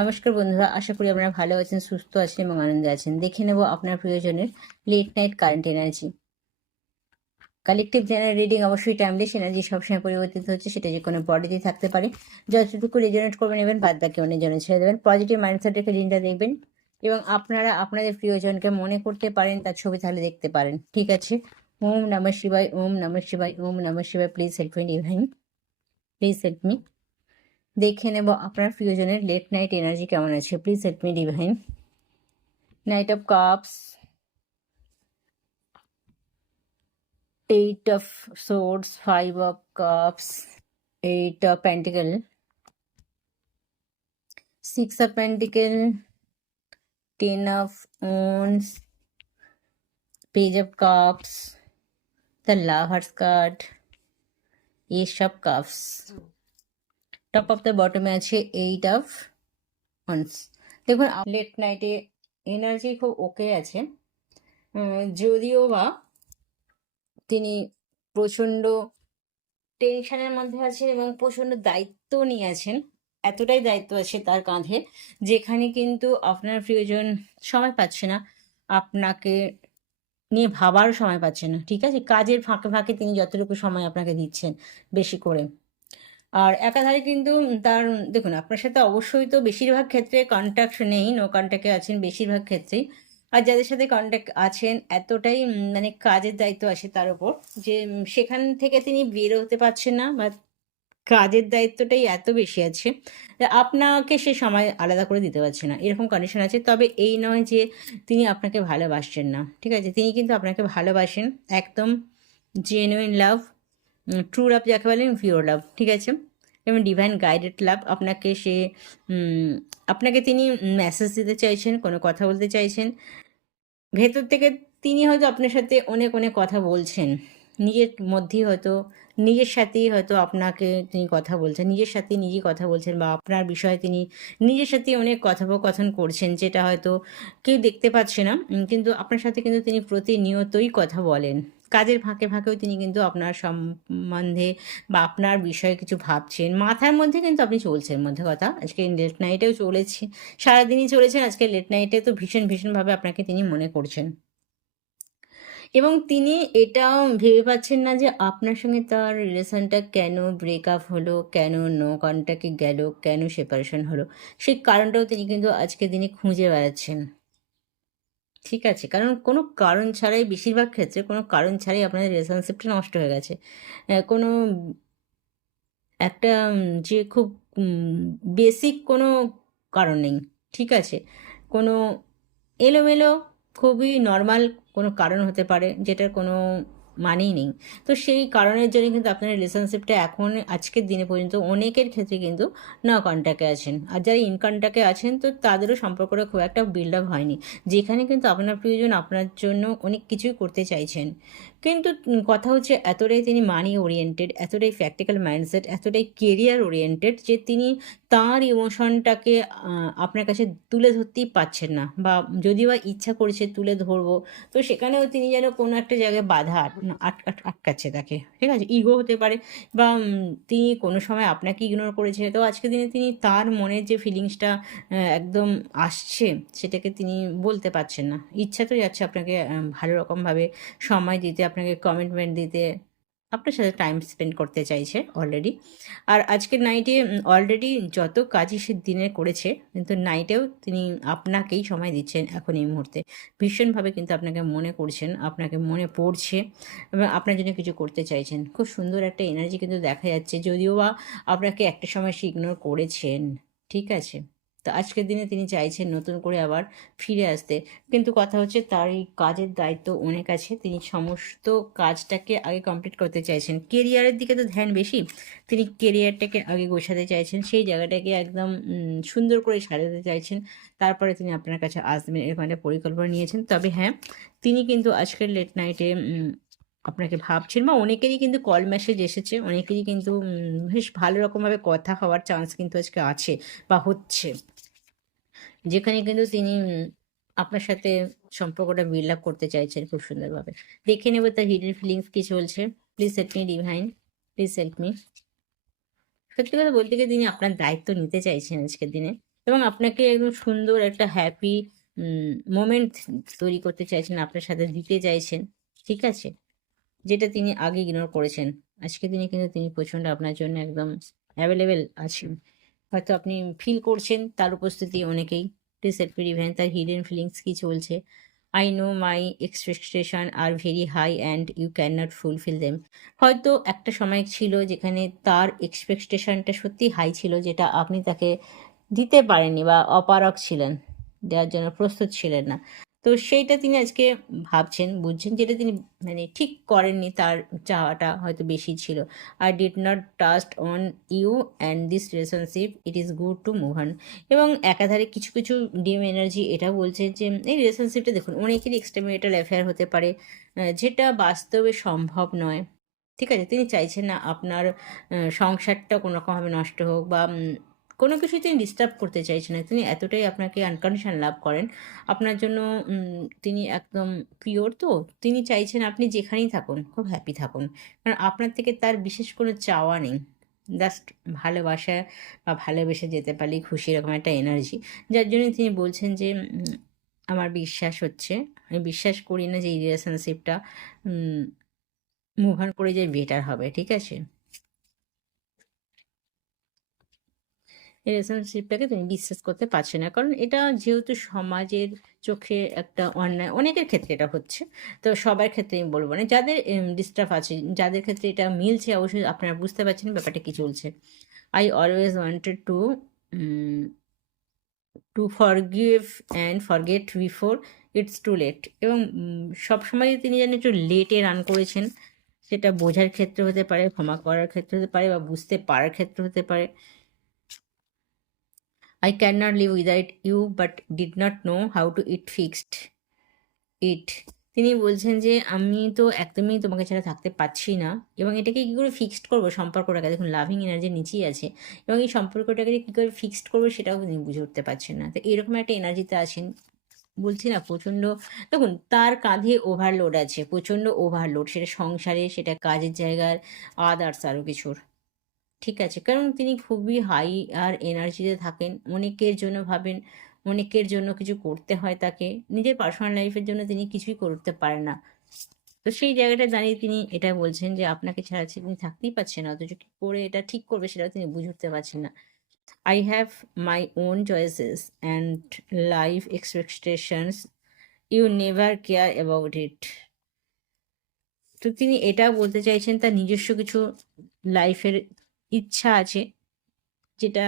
নমস্কার বন্ধুরা, আশা করি আপনারা ভালো আছেন, সুস্থ আছেন এবং আনন্দে আছেন। দেখে নেব আপনার প্রিয়জনের late night current energy. Collective general reading অবশ্যই টাইমলেস এনার্জি, সবসময় পরিবর্তিত হচ্ছে, সেটা যে কোনো বডিতেই থাকতে পারে। যতটুকু রেজনেট করবেন নেবেন, বাদ বাকি অনেক জনের ছেড়ে দেবেন। পজিটিভ মাইন্ডসেট রেখে দিনটা দেখবেন এবং আপনারা আপনাদের প্রিয়জনকে মনে করতে পারেন, তার ছবি তাহলে দেখতে পারেন। ঠিক আছে? ওম নমঃ শিবায়, ওম নমঃ শিবায়, ওম নমঃ শিবায়। Please help me divine, please help me. দেখে নেব আপনার প্রিয়জনের লেট নাইট এনার্জি কেমন আছে। Please help me divine. Knight of Cups, Eight of Swords, Five of Cups, Eight of Pentacle, Six of Pentacle, Ten of Wands, Page of Cups, the Lover's card, Ace of Cups. Top of the bottom আছে Eight of Wands. দেখুন late নাইটে energy খুব ওকে আছে, যদিও বা তিনি প্রচণ্ড টেনশনের মধ্যে আছেন এবং প্রচণ্ড দায়িত্ব নিয়ে আছেন। এতটাই দায়িত্ব আছে তার কাঁধে, যেখানে কিন্তু আপনার প্রিয়জন সময় পাচ্ছে না, আপনাকে নিয়ে ভাবারও সময় পাচ্ছে না। ঠিক আছে? কাজের ফাঁকে ফাঁকে তিনি যতটুকু সময় আপনাকে দিচ্ছেন বেশি করে। আর একাধারে কিন্তু তার দেখুন আপনার সাথে অবশ্যই তো বেশিরভাগ ক্ষেত্রে কন্ট্যাক্ট নেই, নো কন্ট্যাক্টে আছেন বেশিরভাগ ক্ষেত্রেই। আর যাদের সাথে কন্ট্যাক্ট আছেন এতটাই মানে কাজের দায়িত্ব আছে তার উপর, যে সেখান থেকে তিনি বের হতে পারছেন না, বা কাজের দায়িত্বটাই এত বেশি আছে যে আপনাকে সে সময় আলাদা করে দিতে পারছে না, এরকম কন্ডিশন আছে। তবে এই নয় যে তিনি আপনাকে ভালোবাসছেন না। ঠিক আছে? তিনি কিন্তু আপনাকে ভালোবাসেন, একদম জেনুইন লাভ, ট্রু লাভ যাকে বলেন, পিওর লাভ। ঠিক আছে? এবং ডিভাইন গাইডেড লাভ। আপনাকে সে আপনাকে তিনি মেসেজ দিতে চাইছেন, কোনো কথা বলতে চাইছেন ভেতর থেকে। তিনি হয়তো আপনার সাথে অনেক অনেক কথা বলছেন, নিজের মধ্যেই হয়তো, নিজের সাথেই হয়তো আপনাকে তিনি কথা বলছেন, নিজের সাথে নিজেই কথা বলছেন, বা আপনার বিষয়ে তিনি নিজের সাথে অনেক কথোপকথন করছেন, যেটা হয়তো কেউ দেখতে পাচ্ছে না। কিন্তু আপনার সাথে কিন্তু তিনি প্রতিনিয়তই কথা বলেন। কাজের ফাঁকে ফাঁকেও তিনি কিন্তু আপনার সম্বন্ধে বা আপনার বিষয়ে কিছু ভাবছেন, মাথার মধ্যে কিন্তু আপনি চলছেন। মধ্যে কথা, আজকে লেট নাইটেও চলেছে, সারাদিনই চলেছেন, আজকে লেট নাইটে তো ভীষণভাবে আপনাকে তিনি মনে করছেন। এবং তিনি এটাও ভেবে পাচ্ছেন না যে আপনার সঙ্গে তার রিলেশনটা কেন ব্রেকআপ হলো, কেন নো কন্ট্যাক্টে গেল, কেন সেপারেশন হলো। সেই কারণটাও তিনি কিন্তু আজকের দিনে খুঁজে বেড়াচ্ছেন। ঠিক আছে? কারণ কোনো কারণ ছাড়াই, বেশিরভাগ ক্ষেত্রে কোনো কারণ ছাড়াই আপনাদের রিলেশনশিপটা নষ্ট হয়ে গেছে। কোনো একটা যে খুব বেসিক কোনো কারণ নেই। ঠিক আছে? কোনো এলোমেলো, খুবই নর্মাল কোনো কারণ হতে পারে, যেটার কোনো মানেই নেই। তো সেই কারণের জন্য কিন্তু আপনার রিলেশনশিপটা এখন আজকের দিনে পর্যন্ত অনেকের ক্ষেত্রে কিন্তু না কন্ট্যাক্টে আছেন। আর যারা ইন কন্ট্যাক্টে আছেন, তো তাদেরও সম্পর্কটা খুব একটা বিল্ড আপ হয়নি, যেখানে কিন্তু আপনার প্রিয়জন আপনার জন্য অনেক কিছুই করতে চাইছেন। কিন্তু কথা হচ্ছে এতটাই তিনি মানি ওরিয়েন্টেড, এতটাই প্র্যাকটিক্যাল মাইন্ডসেট, এতটাই কেরিয়ার ওরিয়েন্টেড, যে তিনি তার ইমোশনটাকে আপনার কাছে তুলে ধরতেই পারছেন না, বা যদিও বা ইচ্ছা করছে তুলে ধরবো, তো সেখানেও তিনি যেন কোনো একটা জায়গায় বাধা আটকাচ্ছে তাকে। ঠিক আছে? ইগো হতে পারে, বা তিনি কোনো সময় আপনাকে ইগনোর করেছে, তো আজকের দিনে তিনি তার মনের যে ফিলিংসটা একদম আসছে, সেটাকে তিনি বলতে পারছেন না। ইচ্ছা তো যাচ্ছে আপনাকে ভালো রকমভাবে সময় দিতে, আপনাকে কমিটমেন্ট দিতে, আপনার সাথে টাইম স্পেন্ড করতে চাইছে অলরেডি। আর আজকের নাইটে অলরেডি যত কাজই সে দিনে করেছে, কিন্তু নাইটেও তিনি আপনাকেই সময় দিচ্ছেন এখন এই মুহূর্তে। ভীষণভাবে কিন্তু আপনাকে মনে করছেন, আপনাকে মনে পড়ছে, এবং আপনার জন্য কিছু করতে চাইছেন। খুব সুন্দর একটা এনার্জি কিন্তু দেখা যাচ্ছে, যদিও বা আপনাকে একটা সময় সে ইগনোর করেছেন। ঠিক আছে? তো আজকের দিনে তিনি চাইছেন নতুন করে আবার ফিরে আসতে। কিন্তু কথা হচ্ছে তার এই কাজের দায়িত্ব অনেক আছে, তিনি সমস্ত কাজটাকে আগে কমপ্লিট করতে চাইছেন। কেরিয়ারের দিকে তো ধ্যান বেশি, তিনি কেরিয়ারটাকে আগে গোছাতে চাইছেন, সেই জায়গাটাকে একদম সুন্দর করে সাজাতে চাইছেন, তারপরে তিনি আপনার কাছে আসবেন, এরকম একটা পরিকল্পনা নিয়েছেন। তবে হ্যাঁ, তিনি কিন্তু আজকের লেট নাইটে আপনাকে ভাবছেন, বা অনেকেরই কিন্তু কল মেসেজ এসেছে, অনেকেরই কিন্তু বেশ ভালো রকমভাবে কথা হওয়ার চান্স কিন্তু আজকে আছে বা হচ্ছে, যেখানে কিন্তু তিনি আপনার সাথে সম্পর্কটা বিল্ড আপ করতে চাইছেন খুব সুন্দরভাবে। দেখে নেব তার হিডেন ফিলিংস কি চলছে। Please help me divine, please help me. সত্যি কথা বলতে গিয়ে তিনি আপনার দায়িত্ব নিতে চাইছেন আজকের দিনে, এবং আপনাকে একদম সুন্দর একটা হ্যাপি মোমেন্ট তৈরি করতে চাইছেন, আপনার সাথে দিতে চাইছেন, ঠিক আছে? যেটা তিনি আগে ইগনোর করেছেন। আজকের দিনে কিন্তু তিনি প্রচণ্ড আপনার জন্য একদম অ্যাভেলেবেল আছেন। হয়তো আপনি ফিল করছেন তার উপস্থিতি অনেকেই। প্লিজ হেল্প মি ডিভাইন, তার হিডেন ফিলিংস কি চলছে। I know my expectation are very high and you can not fulfil them. হয়তো একটা সময় ছিল যেখানে তার এক্সপেকটেশনটা সত্যি হাই ছিল, যেটা আপনি তাকে দিতে পারেননি বা অপারগ ছিলেন, দেওয়ার জন্য প্রস্তুত ছিলেন না। তো সেইটা তিনি আজকে ভাবছেন, বুঝছেন, যেটা তিনি মানে ঠিক করেননি, তার চাওয়াটা হয়তো বেশি ছিল। I did not trust on you and this relationship, it is good to move on. এবং একাধারে কিছু কিছু ডিম এনার্জি এটা বলছে যে এই রিলেশনশিপটা দেখুন অনেকেরই এক্সট্রামেরিটাল অ্যাফেয়ার হতে পারে, যেটা বাস্তবে সম্ভব নয়, ঠিক আছে? তিনি চাইছেন না আপনার সংসারটা কোনো রকমভাবে নষ্ট হোক বা কোনো কিছুই তিনি ডিস্টার্ব করতে চাইছেন না। তিনি এতটাই আপনাকে আনকন্ডিশনাল লাভ করেন। আপনার জন্য তিনি একদম পিওর, তো তিনি চাইছেন আপনি যেখানেই থাকুন খুব হ্যাপি থাকুন। কারণ আপনার থেকে তার বিশেষ কোনো চাওয়া নেই। জাস্ট ভালোবাসা বা ভালোবেসে যেতে পারলেই খুশি, এরকম একটা এনার্জি। যার জন্যই তিনি বলছেন যে আমার বিশ্বাস হচ্ছে, আমি বিশ্বাস করি না যে এই রিলেশনশিপটা মুভ অন করে যে বেটার হবে, ঠিক আছে? এই রিলেশনশিপটাকে তুমি বিশ্বাস করতে পারছো না, কারণ এটা যেহেতু সমাজের চোখে একটা অন্যায়, অনেকের ক্ষেত্রে এটা হচ্ছে, তো সবার ক্ষেত্রে আমি বলবো না, যাদের ডিস্টার্ব আছে, যাদের ক্ষেত্রে এটা মিলছে, অবশ্যই আপনারা বুঝতে পারছেন ব্যাপারটা কি চলছে। I always wanted to forgive and forget before it's too late. এবং সবসময় তিনি যেন একটু লেটে রান করেছেন, সেটা বোঝার ক্ষেত্রে হতে পারে, ক্ষমা করার ক্ষেত্রে হতে পারে, বা বুঝতে পারার ক্ষেত্রে হতে পারে। I cannot live without you but did not know how to it fixed it. তিনি বলছেন যে আমি তো একদমই তোমাকে ছাড়া থাকতে পারছি না, এবং এটাকে কী করে ফিক্সড করবো সম্পর্কটাকে, দেখুন লাভিং এনার্জির নিচেই আছে, এবং এই সম্পর্কটাকে কী করে ফিক্সড করবো সেটাও তিনি বুঝে উঠতে পারছেন না। তো এরকম একটা এনার্জিতে আছেন, বলছি না প্রচণ্ড। দেখুন তার কাঁধে ওভারলোড আছে, প্রচণ্ড ওভারলোড, সেটা সংসারে, সেটা কাজের জায়গার, আদার্স আরও কিছুর, ঠিক আছে? কারণ তিনি খুবই হাই আর এনার্জিতে থাকেন, অনেকের জন্য ভাবেন, অনেকের জন্য কিছু করতে হয় তাকে, নিজের পার্সোনাল লাইফের জন্য তিনি কিছুই করতে পারেন না। তো সেই জায়গাটায় দাঁড়িয়ে তিনি এটা বলছেন যে আপনাকে ছাড়া তিনি থাকতেই পারছেন না, অথচ কী করে এটা ঠিক করবে সেটাও তিনি বুঝে উঠতে পারছেন না। I have my own choices and life expectations, you never care about it. তো তিনি এটা বলতে চাইছেন তার নিজস্ব কিছু লাইফের ইচ্ছা আছে, যেটা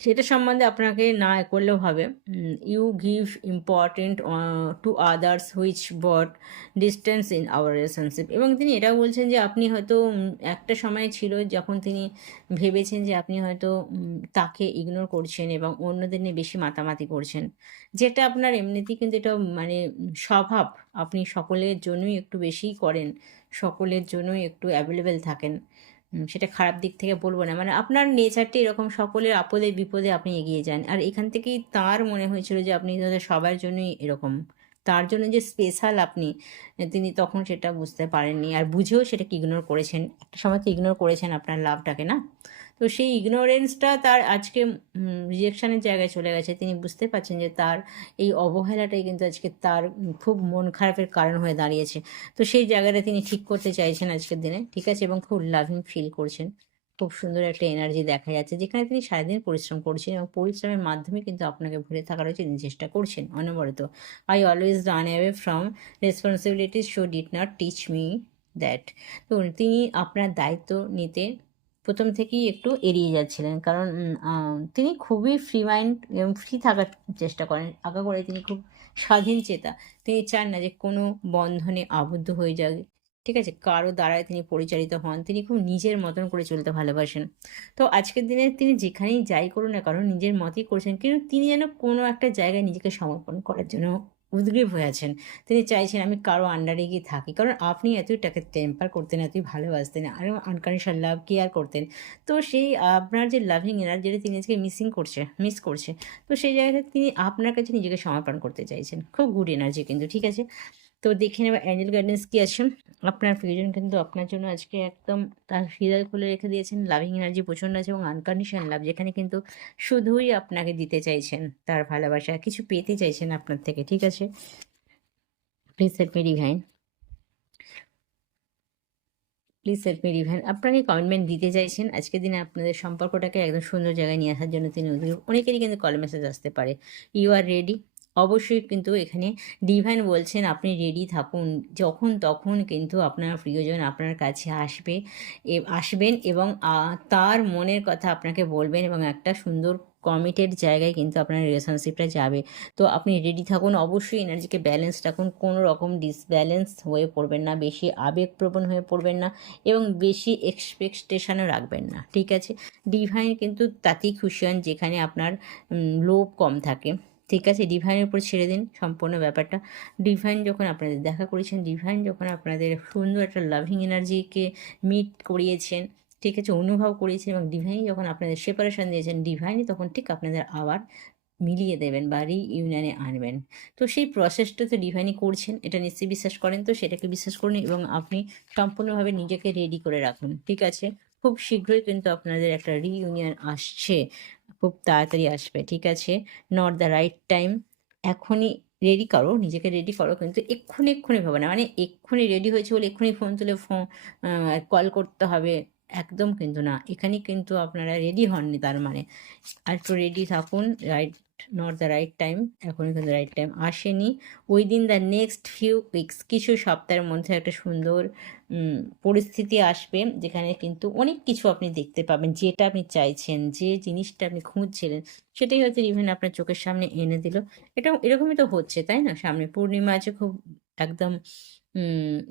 সেটা সম্বন্ধে আপনাকে না করলেও হবে। You give important to others which bought distance in our relationship. এবং তিনি এটাও বলছেন যে আপনি হয়তো একটা সময় ছিল যখন তিনি ভেবেছেন যে আপনি হয়তো তাকে ইগনোর করছেন এবং অন্যদের নিয়ে বেশি মাতামাতি করছেন, যেটা আপনার এমনিতেই কিন্তু এটা মানে স্বভাব। আপনি সকলের জন্যই একটু বেশিই করেন, সকলের জন্যই একটু অ্যাভেলেবেল থাকেন। সেটা খারাপ দিক থেকে বলবো না, মানে আপনার নেচারটা এরকম, সকলের আপদে বিপদে আপনি এগিয়ে যান। আর এখান থেকেই তার মনে হয়েছিল যে আপনি তাদের সবার জন্যই এরকম, তার জন্য যে স্পেশাল আপনি, তিনি তখন সেটা বুঝতে পারেননি, আর বুঝেও সেটাকে ইগনোর করেছেন। একটা সময় তো ইগনোর করেছেন আপনার লাভটাকে, না? তো সেই ইগনোরেন্সটা তার আজকে রিজেকশনের জায়গায় চলে গেছে। তিনি বুঝতে পারছেন যে তার এই অবহেলাটাই কিন্তু আজকে তার খুব মন খারাপের কারণ হয়ে দাঁড়িয়েছে। তো সেই জায়গাটা তিনি ঠিক করতে চাইছেন আজকের দিনে, ঠিক আছে? এবং খুব লাভিং ফিল করছেন, খুব সুন্দর একটা এনার্জি দেখা যাচ্ছে, যেখানে তিনি সারাদিন পরিশ্রম করছেন এবং পরিশ্রমের মাধ্যমে কিন্তু আপনাকে ভরে থাকার হচ্ছে তিনি চেষ্টা করছেন অনবরত। I always run away from responsibilities, show did not teach me that. তো তিনি আপনার দায়িত্ব নিতে প্রথম থেকেই একটু এড়িয়ে যাচ্ছিলেন, কারণ তিনি খুবই ফ্রি মাইন্ড এবং ফ্রি থাকার চেষ্টা করেন, আগে করে তিনি খুব স্বাধীন চেতা। তিনি চান না যে কোনো বন্ধনে আবদ্ধ হয়ে যাক, ঠিক আছে? কারো দ্বারায় তিনি পরিচালিত হন, তিনি খুব নিজের মতন করে চলতে ভালোবাসেন। তো আজকের দিনে তিনি যেখানেই যাই করুন না কারণ নিজের মতই করছেন, কিন্তু তিনি যেন কোনো একটা জায়গায় নিজেকে সমর্পণ করার জন্য উদগ্রীব হয়ে আছেন। তিনি চাইছেন আমি কারো আন্ডারে গিয়ে থাকি, কারণ আপনি এতই তাকে টেম্পার করতেন, এতই ভালোবাসতেন, আরও আনকন্ডিশনাল লাভ কেয়ার করতেন। তো সেই আপনার যে লাভিং এনার্জিটা তিনি আজকে মিস করছে। তো সেই জায়গায় তিনি আপনার কাছে নিজেকে সমর্পণ করতে চাইছেন, খুব গুড এনার্জি কিন্তু, ঠিক আছে? তো দেখে নেবে অ্যাঞ্জেল গাইডেন্স কি আছে। আপনার প্রিয়জন কিন্তু আপনার জন্য আজকে একদম তার হৃদয় খুলে রেখে দিয়েছেন, লাভিং এনার্জি প্রচণ্ড আছে এবং আনকন্ডিশনাল লাভ, যেখানে কিন্তু শুধুই আপনাকে দিতে চাইছেন তার ভালোবাসা, কিছু পেতে চাইছেন আপনার থেকে, ঠিক আছে। Please help me divine, please help me divine. আপনাকে কমিটমেন্ট দিতে চাইছেন আজকের দিনে, আপনাদের সম্পর্কটাকে একদম সুন্দর জায়গায় নিয়ে আসার জন্য তিনি উদ্গ্রীব। অনেকেরই কিন্তু কল মেসেজ আসতে পারে, ইউ আর রেডি। অবশ্যই কিন্তু এখানে ডিভাইন বলছেন আপনি রেডি থাকুন, যখন তখন কিন্তু আপনার প্রিয়জন আপনার কাছে আসবেন এবং তার মনের কথা আপনাকে বলবেন এবং একটা সুন্দর কমিটেড জায়গায় কিন্তু আপনার রিলেশনশিপটা যাবে। তো আপনি রেডি থাকুন, অবশ্যই এনার্জিকে ব্যালেন্স রাখুন, কোনো রকম ডিসব্যালেন্স হয়ে পড়বেন না, বেশি আবেগপ্রবণ হয়ে পড়বেন না এবং বেশি এক্সপেকটেশনও রাখবেন না, ঠিক আছে। ডিভাইন কিন্তু তাতেই খুশি হন যেখানে আপনার লোভ কম থাকে, ঠিক আছে। ডিভাইনের উপর ছেড়ে দিন সম্পূর্ণ ব্যাপারটা। ডিভাইন যখন আপনাদের দেখা করেছেন, ডিভাইন যখন আপনাদের সুন্দর একটা লাভিং এনার্জিকে মিট করিয়েছেন, ঠিক আছে, অনুভব করিয়েছেন এবং ডিভাইন যখন আপনাদের সেপারেশন দিয়েছেন, ডিভাইনই তখন ঠিক আপনাদের আবার মিলিয়ে দেবেন বা রিইউনিয়নে আনবেন। তো সেই প্রসেসটা তো ডিভাইনই করছেন, এটা নিশ্চয়ই বিশ্বাস করেন, তো সেটাকে বিশ্বাস করুন এবং আপনি সম্পূর্ণভাবে নিজেকে রেডি করে রাখুন, ঠিক আছে। খুব শীঘ্রই কিন্তু আপনাদের একটা রিইউনিয়ন আসছে, খুব তাড়াতাড়ি আসবে, ঠিক আছে। নট দ্য রাইট টাইম, এখনই রেডি করো, নিজেকে রেডি করো, কিন্তু এক্ষুনি এক্ষুনি ভাবে না, মানে এক্ষুনি রেডি হয়েছে বলে এক্ষুনি ফোন তুলে কল করতে হবে, একদম কিন্তু না। এখানে কিন্তু আপনারা রেডি হননি তার মানে, আর একটু রেডি থাকুন। Right, not the right time, এখনই কিন্তু রাইট টাইম আসেনি। Within the next few weeks, কিছু সপ্তাহের মধ্যে একটা সুন্দর পরিস্থিতি আসবে যেখানে কিন্তু অনেক কিছু আপনি দেখতে পাবেন, যেটা আপনি চাইছেন, যে জিনিসটা আপনি খুঁজছিলেন সেটাই হয়তো ইভেন আপনার চোখের সামনে এনে দিল। এটা এরকমই তো হচ্ছে, তাই না? সামনে পূর্ণিমা আছে, খুব একদম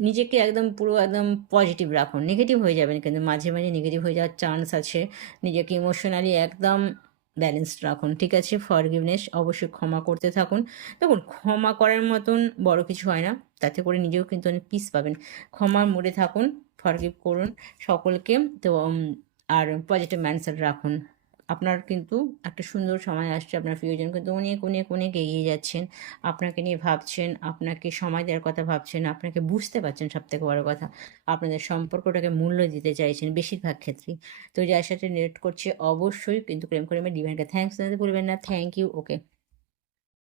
নিজেকে একদম পুরো একদম পজিটিভ রাখুন, নেগেটিভ হয়ে যাবেন কিন্তু মাঝে মাঝে নেগেটিভ হয়ে যাওয়ার চান্স আছে। নিজেকে ইমোশনালি একদম ব্যালেন্সড রাখুন, ঠিক আছে। ফরগিভনেস, অবশ্যই ক্ষমা করতে থাকুন। দেখুন, ক্ষমা করার মতন বড় কিছু হয় না, তাতে করে নিজেও কিন্তু অনেক পিস পাবেন। ক্ষমার মোড়ে থাকুন, ফরগিভ করুন সকলকে। তো আর পজিটিভ মাইন্ডসেট রাখুন। আপনার কিন্তু একটা সুন্দর সময় আসছে, আপনার প্রিয়জন কিন্তু অনেক অনেক অনেক এগিয়ে যাচ্ছেন, আপনাকে নিয়ে ভাবছেন, আপনাকে সময় দেওয়ার কথা ভাবছেন, আপনাকে বুঝতে পারছেন, সবথেকে বড় কথা আপনাদের সম্পর্কটাকে মূল্য দিতে চাইছেন বেশিরভাগ ক্ষেত্রেই। তো যার সাথে রিলেট করছে অবশ্যই কিন্তু প্রেম করে ডিভাইনকে থ্যাঙ্কস জানাতে ভুলবেন না। Thank you, okay.